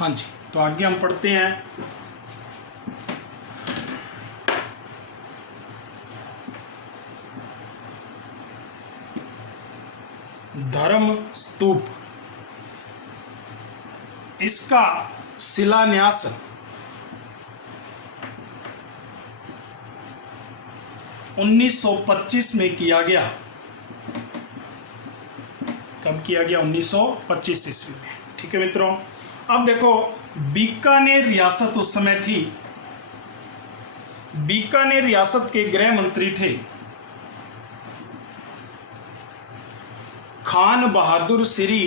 हाँ जी, तो आगे हम पढ़ते हैं। धर्म स्तूप, इसका शिलान्यास 1925 में किया गया। कब किया गया? 1925 ईस्वी में। ठीक है मित्रों, अब देखो बीकानेर रियासत उस समय थी। बीकानेर रियासत के गृह मंत्री थे खान बहादुर श्री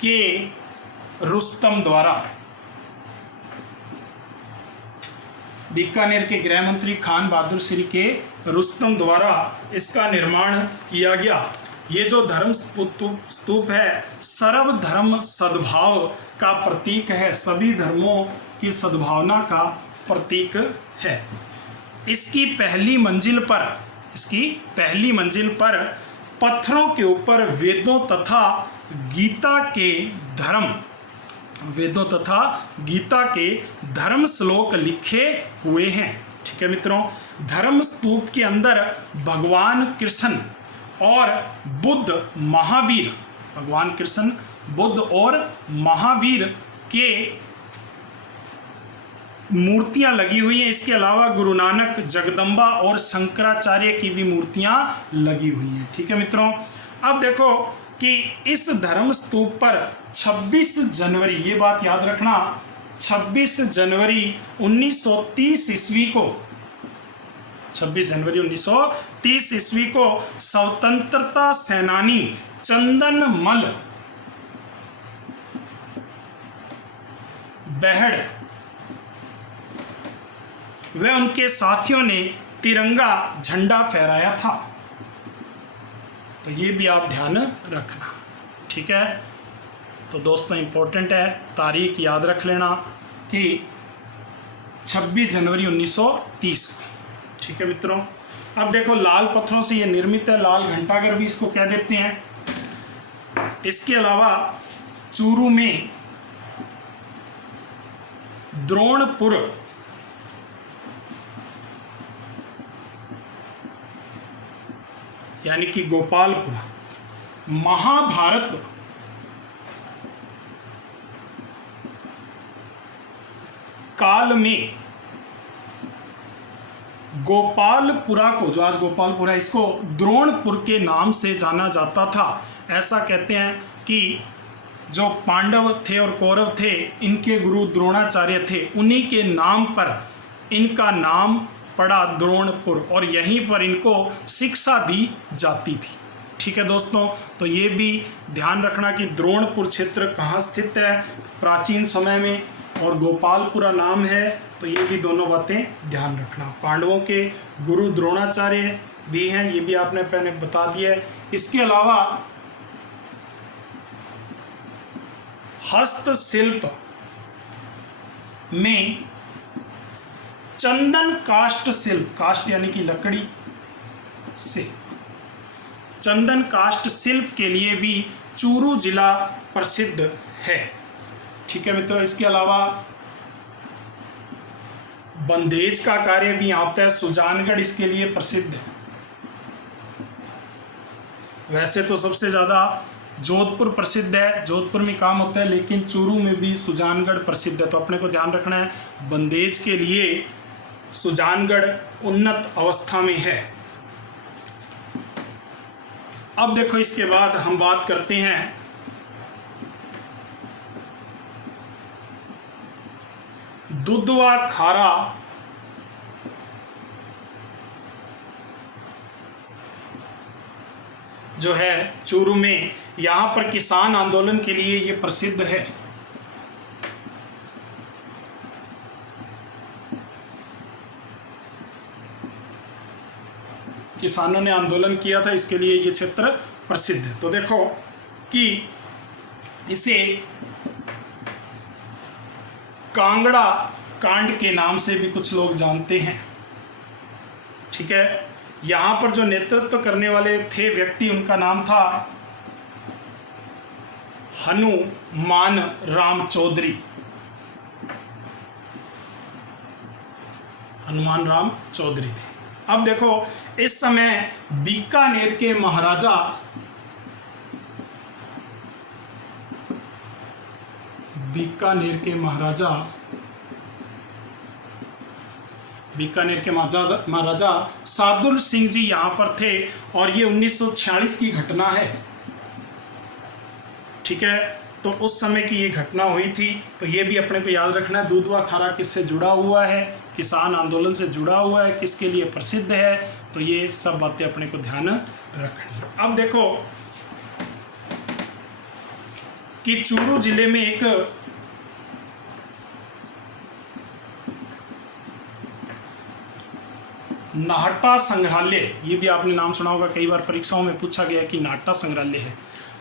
के रुस्तम द्वारा। बीकानेर के गृह मंत्री खान बहादुर श्री के रुस्तम द्वारा इसका निर्माण किया गया। ये जो धर्म स्तूप है सर्वधर्म सद्भाव का प्रतीक है, सभी धर्मों की सद्भावना का प्रतीक है। इसकी पहली मंजिल पर पत्थरों के ऊपर वेदों तथा गीता के धर्म श्लोक लिखे हुए हैं। ठीक है मित्रों, धर्म स्तूप के अंदर भगवान कृष्ण और बुद्ध और महावीर के मूर्तियां लगी हुई हैं। इसके अलावा गुरु नानक, जगदम्बा और शंकराचार्य की भी मूर्तियां लगी हुई हैं। ठीक है मित्रों, अब देखो कि इस धर्म स्तूप पर 26 जनवरी, ये बात याद रखना, 26 जनवरी 1930 ईस्वी को 26 जनवरी 1930 ईस्वी को स्वतंत्रता सेनानी चंदन मल बेहड़ वे उनके साथियों ने तिरंगा झंडा फहराया था। तो ये भी आप ध्यान रखना। ठीक है, तो दोस्तों इंपॉर्टेंट है, तारीख याद रख लेना कि 26 जनवरी 1930 को। ठीक है मित्रों, अब देखो लाल पत्थरों से ये निर्मित है, लाल घंटाघर भी इसको कह देते हैं। इसके अलावा चूरू में द्रोणपुर यानी कि गोपालपुर महाभारत काल में गोपालपुरा को, जो आज गोपालपुरा है, इसको द्रोणपुर के नाम से जाना जाता था। ऐसा कहते हैं कि जो पांडव थे और कौरव थे, इनके गुरु द्रोणाचार्य थे, उन्हीं के नाम पर इनका नाम पड़ा द्रोणपुर, और यहीं पर इनको शिक्षा दी जाती थी। ठीक है दोस्तों, तो ये भी ध्यान रखना कि द्रोणपुर क्षेत्र कहाँ स्थित है प्राचीन समय में, और गोपालपुरा नाम है। तो ये भी दोनों बातें ध्यान रखना। पांडवों के गुरु द्रोणाचार्य भी हैं, ये भी आपने पहले बता दिया है। इसके अलावा हस्तशिल्प में चंदन काष्ठ शिल्प, काष्ठ यानी कि लकड़ी से, चंदन काष्ठ शिल्प के लिए भी चूरू जिला प्रसिद्ध है। ठीक है मित्रों, इसके अलावा बंदेज का कार्य भी यहाँ होता है। सुजानगढ़ इसके लिए प्रसिद्ध है। वैसे तो सबसे ज़्यादा जोधपुर प्रसिद्ध है, जोधपुर में काम होता है, लेकिन चूरू में भी सुजानगढ़ प्रसिद्ध है। तो अपने को ध्यान रखना है, बंदेज के लिए सुजानगढ़ उन्नत अवस्था में है। अब देखो इसके बाद हम बात करते हैं दुधवा खारा जो है चूरू में, यहाँ पर किसान आंदोलन के लिए ये प्रसिद्ध है। किसानों ने आंदोलन किया था, इसके लिए ये क्षेत्र प्रसिद्ध है। तो देखो कि इसे कांगड़ा कांड के नाम से भी कुछ लोग जानते हैं। ठीक है। यहाँ पर जो नेतृत्व करने वाले थे व्यक्ति, उनका नाम था हनुमान राम चौधरी। हनुमान राम चौधरी थे। अब देखो, इस समय बीकानेर के महाराजा सादुल सिंह जी यहाँ पर थे और ये 1946 की घटना है, ठीक है। तो उस समय की ये घटना हुई थी, तो ये भी अपने को याद रखना है। दूधवा खारा किससे जुड़ा हुआ है? किसान आंदोलन से जुड़ा हुआ है। किसके लिए प्रसिद्ध है? तो ये सब बातें अपने को ध्यान रखनी है। अब देखो कि चूरू जिले में एक नाहटा संग्रहालय, ये भी आपने नाम सुना होगा, कई बार परीक्षाओं में पूछा गया कि नाहटा संग्रहालय है।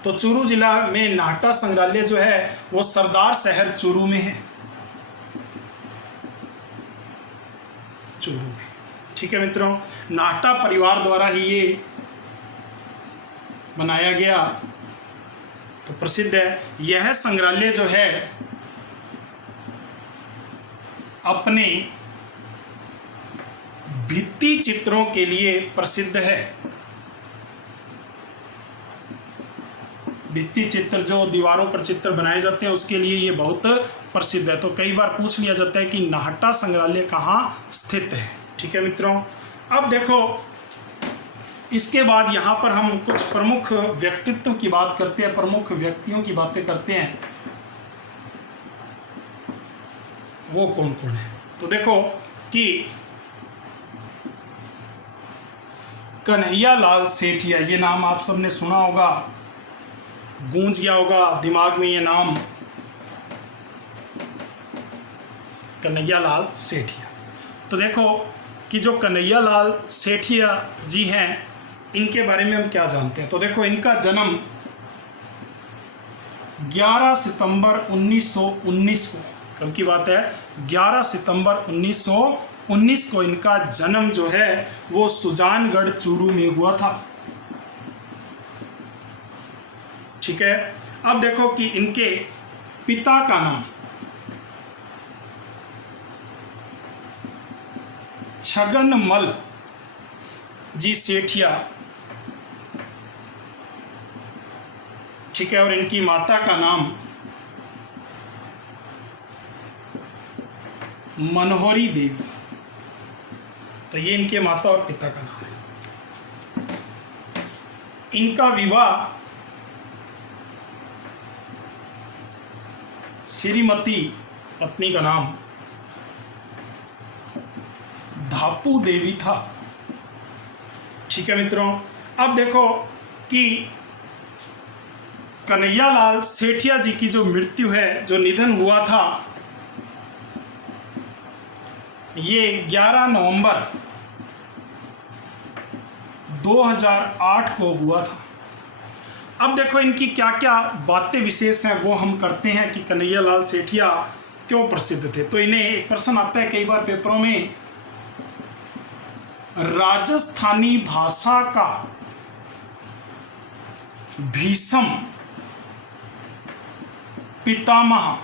तो चूरू जिला में नाहटा संग्रहालय जो है वो सरदार शहर चूरू में है, चूरू में, ठीक है मित्रों। नाहटा परिवार द्वारा ही ये बनाया गया, तो प्रसिद्ध है। यह संग्रहालय जो है अपने भित्ति चित्रों के लिए प्रसिद्ध है। भित्ति चित्र, जो दीवारों पर चित्र बनाए जाते हैं, उसके लिए ये बहुत प्रसिद्ध है। तो कई बार पूछ लिया जाता है कि नाहटा संग्रहालय कहाँ स्थित है, ठीक है मित्रों। अब देखो, इसके बाद यहाँ पर हम कुछ प्रमुख व्यक्तित्व की बात करते हैं, प्रमुख व्यक्तियों की बातें करते हैं। वो कौन कौन है? तो देखो कि कन्हैया लाल सेठिया, ये नाम आप सबने सुना होगा, गूंज गया होगा दिमाग में ये नाम, कन्हैया लाल सेठिया। तो देखो कि जो कन्हैया लाल सेठिया जी हैं, इनके बारे में हम क्या जानते हैं। तो देखो, इनका जन्म 11 सितंबर 1919 को, कल की बात है, 11 सितंबर 1919 को इनका जन्म जो है वो सुजानगढ़ चूरू में हुआ था, ठीक है। अब देखो कि इनके पिता का नाम छगनमल जी सेठिया, ठीक है, और इनकी माता का नाम मनोहरी देवी। तो ये इनके माता और पिता का नाम है। इनका विवाह श्रीमती, पत्नी का नाम धापू देवी था, ठीक है मित्रों। अब देखो कि कन्हैया लाल सेठिया जी की जो मृत्यु है, जो निधन हुआ था, ये 11 नवंबर 2008 को हुआ था। अब देखो इनकी क्या क्या बातें विशेष हैं, वो हम करते हैं कि कन्हैया लाल सेठिया क्यों प्रसिद्ध थे। तो इन्हें एक प्रश्न आता है कई बार पेपरों में, राजस्थानी भाषा का भीषम पितामह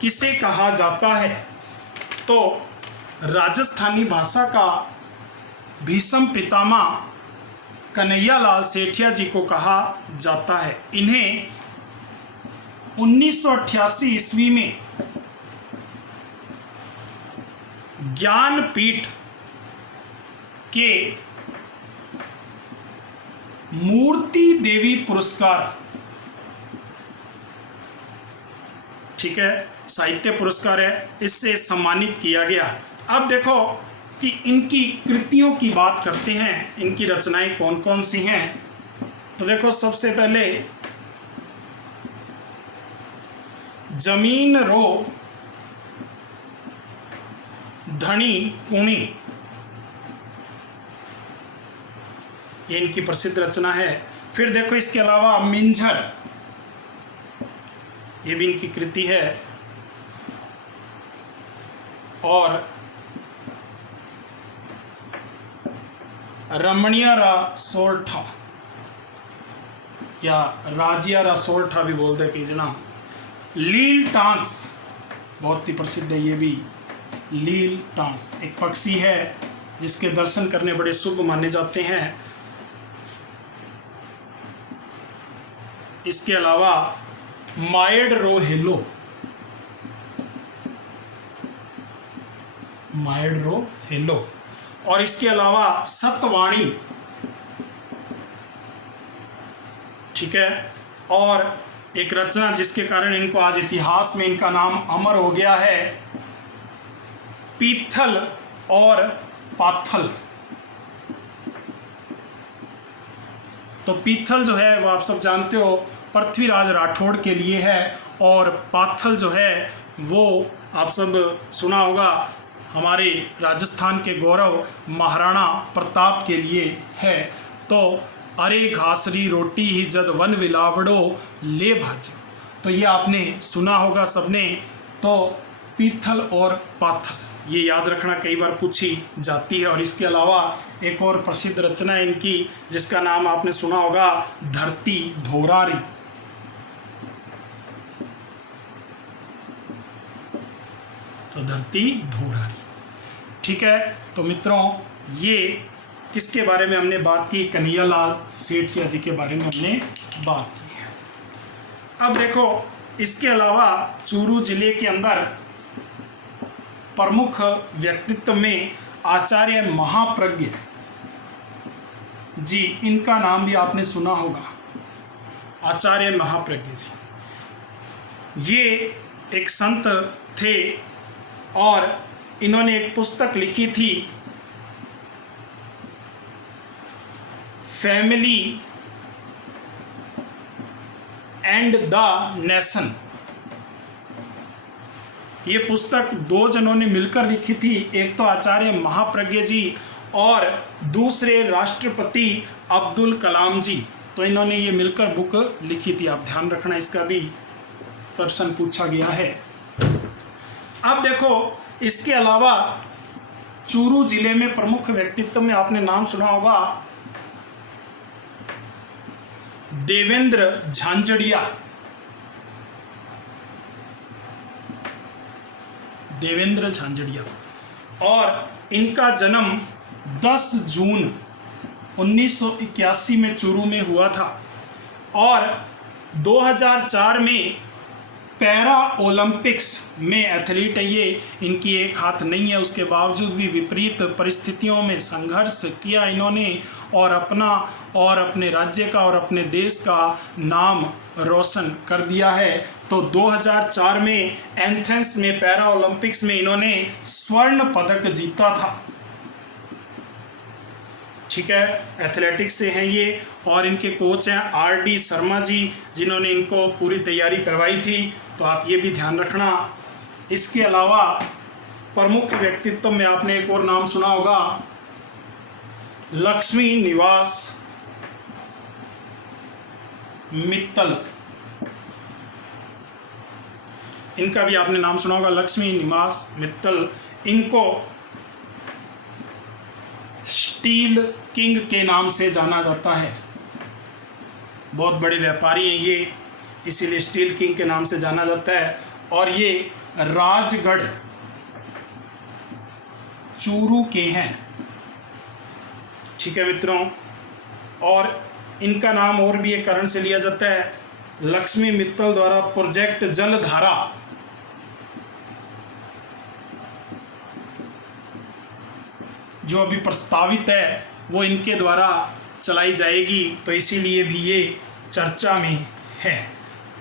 किसे कहा जाता है? तो राजस्थानी भाषा का भीषम पितामह कन्हैया लाल सेठिया जी को कहा जाता है। इन्हें 1988 ईस्वी में ज्ञानपीठ के मूर्ति देवी पुरस्कार, ठीक है, साहित्य पुरस्कार है, इससे सम्मानित किया गया। अब देखो कि इनकी कृतियों की बात करते हैं, इनकी रचनाएं कौन कौन सी हैं। तो देखो, सबसे पहले जमीन रो धनी कुणी, ये इनकी प्रसिद्ध रचना है। फिर देखो इसके अलावा मिंझर, ये भी इनकी कृति है। और रमणीयरा सोरठा या राजियारा सोरठा भी बोलते हैं कई जना। लील टांस बहुत ही प्रसिद्ध है ये भी। लील टांस एक पक्षी है जिसके दर्शन करने बड़े शुभ माने जाते हैं। इसके अलावा मायड रो हेलो, मायड रो हेलो, और इसके अलावा सतवाणी, ठीक है। और एक रचना जिसके कारण इनको आज इतिहास में इनका नाम अमर हो गया है, पीथल और पाथल। तो पीथल जो है वो आप सब जानते हो पृथ्वीराज राठौड़ के लिए है, और पाथल जो है वो आप सब सुना होगा हमारे राजस्थान के गौरव महाराणा प्रताप के लिए है। तो अरे घासरी रोटी ही जद वन विलावड़ो ले भज, तो ये आपने सुना होगा सबने। तो पीथल और पाथल ये याद रखना कई बार पूछी जाती है। और इसके अलावा एक और प्रसिद्ध रचना है इनकी जिसका नाम आपने सुना होगा, धरती धोरारी। तो धरती धोरारी, ठीक है। तो मित्रों ये किसके बारे में हमने बात की, कन्हैयालाल सेठिया जी के बारे में हमने बात की है। अब देखो इसके अलावा चूरू जिले के अंदर प्रमुख व्यक्तित्व में आचार्य महाप्रज्ञ जी, इनका नाम भी आपने सुना होगा, आचार्य महाप्रज्ञ जी। ये एक संत थे और इन्होंने एक पुस्तक लिखी थी, फैमिली एंड द नेशन। ये पुस्तक दो जनों ने मिलकर लिखी थी, एक तो आचार्य महाप्रज्ञ जी और दूसरे राष्ट्रपति अब्दुल कलाम जी। तो इन्होंने ये मिलकर बुक लिखी थी, आप ध्यान रखना, इसका भी प्रश्न पूछा गया है। अब देखो इसके अलावा चूरू जिले में प्रमुख व्यक्तित्व में आपने नाम सुना होगा, देवेंद्र झांझड़िया। देवेंद्र झांझड़िया, और इनका जन्म 10 जून 1981 में चूरू में हुआ था, और 2004 में पैरा ओलंपिक्स में एथलीट है ये। इनकी एक हाथ नहीं है, उसके बावजूद भी विपरीत परिस्थितियों में संघर्ष किया इन्होंने और अपना और अपने राज्य का और अपने देश का नाम रोशन कर दिया है। तो 2004 में एथेंस में पैरा ओलंपिक्स में इन्होंने स्वर्ण पदक जीता था, ठीक है। एथलेटिक्स से हैं ये, और इनके कोच हैं RD शर्मा जी, जिन्होंने इनको पूरी तैयारी करवाई थी। तो आप ये भी ध्यान रखना। इसके अलावा प्रमुख व्यक्तित्व में आपने एक और नाम सुना होगा, लक्ष्मी निवास मित्तल। इनका भी आपने नाम सुना होगा, लक्ष्मी निवास मित्तल। इनको स्टील किंग के नाम से जाना जाता है, बहुत बड़े व्यापारी हैं ये, इसीलिए स्टील किंग के नाम से जाना जाता है। और ये राजगढ़ चूरू के हैं, ठीक है मित्रों। और इनका नाम और भी एक कारण से लिया जाता है, लक्ष्मी मित्तल द्वारा प्रोजेक्ट जलधारा जो अभी प्रस्तावित है वो इनके द्वारा चलाई जाएगी, तो इसीलिए भी ये चर्चा में है,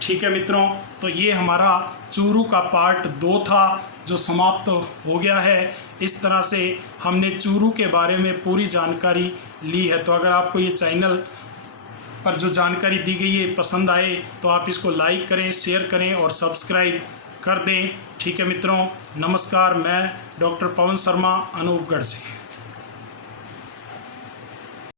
ठीक है मित्रों। तो ये हमारा चूरू का पार्ट 2 था जो समाप्त हो गया है। इस तरह से हमने चूरू के बारे में पूरी जानकारी ली है। तो अगर आपको ये चैनल पर जो जानकारी दी गई है पसंद आए तो आप इसको लाइक करें, शेयर करें और सब्सक्राइब कर दें, ठीक है मित्रों। नमस्कार, मैं डॉक्टर पवन शर्मा अनूपगढ़ से।